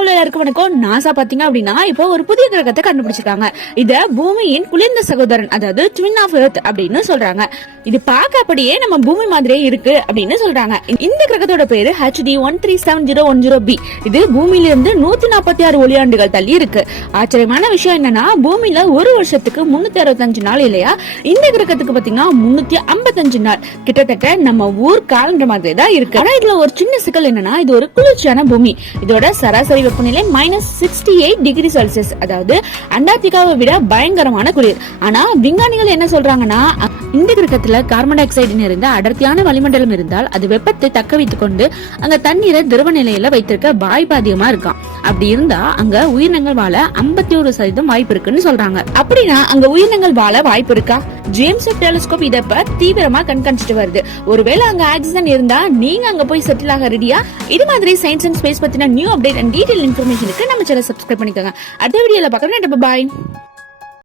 எல்லாருக்கும் வணக்கம். நாசா பாத்தீங்க அப்படின்னா இப்போ ஒரு புதிய கிரகத்தை கண்டுபிடிச்சிருக்காங்க. இத பூமியின் குளிர்ந்த சகோதரன், அதாவது ட்வின் ஆஃப் எர்த் அப்படின்னு சொல்றாங்க. இது பார்க்க அப்படியே நம்ம பூமி மாதிரியே இருக்கு அப்படின்னு சொல்றாங்க. இந்த கிரகத்தோட பேரு HD 137010b. இது பூமியில இருந்து 146 ஒளியாண்டுகள் தள்ளி இருக்கு. ஆச்சரியமான விஷயம் என்னன்னா, பூமியில ஒரு வருஷத்துக்கு 365 நாள் இல்லையா, இந்த கிரகத்துக்கு பாத்தீங்கன்னா 355 நாள். கிட்டத்தட்ட நம்ம ஊர் காலண்டர் மாதிரி தான் இருக்கு. ஆனா இதுல ஒரு சின்ன சிக்கல் என்னன்னா, இது ஒரு குளிர்ச்சியான பூமி. இதோட சராசரி வெப்பநிலை -68 டிகிரி செல்சியஸ், அதாவது அண்டார்டிகாவை விட பயங்கரமான குளிர். ஆனா விஞ்ஞானிகள் என்ன சொல்றாங்கன்னா, இந்த கிரகத்துல கார்பன் டை ஆக்சைடு நிறைந்த அடர்த்தியான வளிமண்டலம் இருந்தால் அது வெப்பத்தை தக்க வைத்துக் கொண்டு அங்க தண்ணீரை திரவ நிலையில வைத்திருக்க வாய்ப்பு அதிகமா இருக்காம். அப்படி இருந்தா அங்க உயிரினங்கள் வாழ 51% வாய்ப்பு இருக்குன்னு சொல்றாங்க. அப்படின்னா அங்க உயிரினங்கள் வாழ வாய்ப்பு இருக்கா? ஜேம்ஸ் வெப் டெலிஸ்கோப் இத தீவிரமா கண்காணிச்சிட்டு வருது. ஒருவேளை அங்க ஆக்சிஜன் இருந்தா நீங்க அங்க போய் செட்டில் ஆக ரெடியா? இது மாதிரி சயின்ஸ் அண்ட் ஸ்பேஸ் பத்தின நியூ அப்டேட் அண்ட் டீடைல் இன்ஃபர்மேஷனுக்கு நம்ம சேனலை சப்ஸ்கிரைப் பண்ணிக்கோங்க. அடுத்த வீடியோல பார்க்கறேன். பாய்.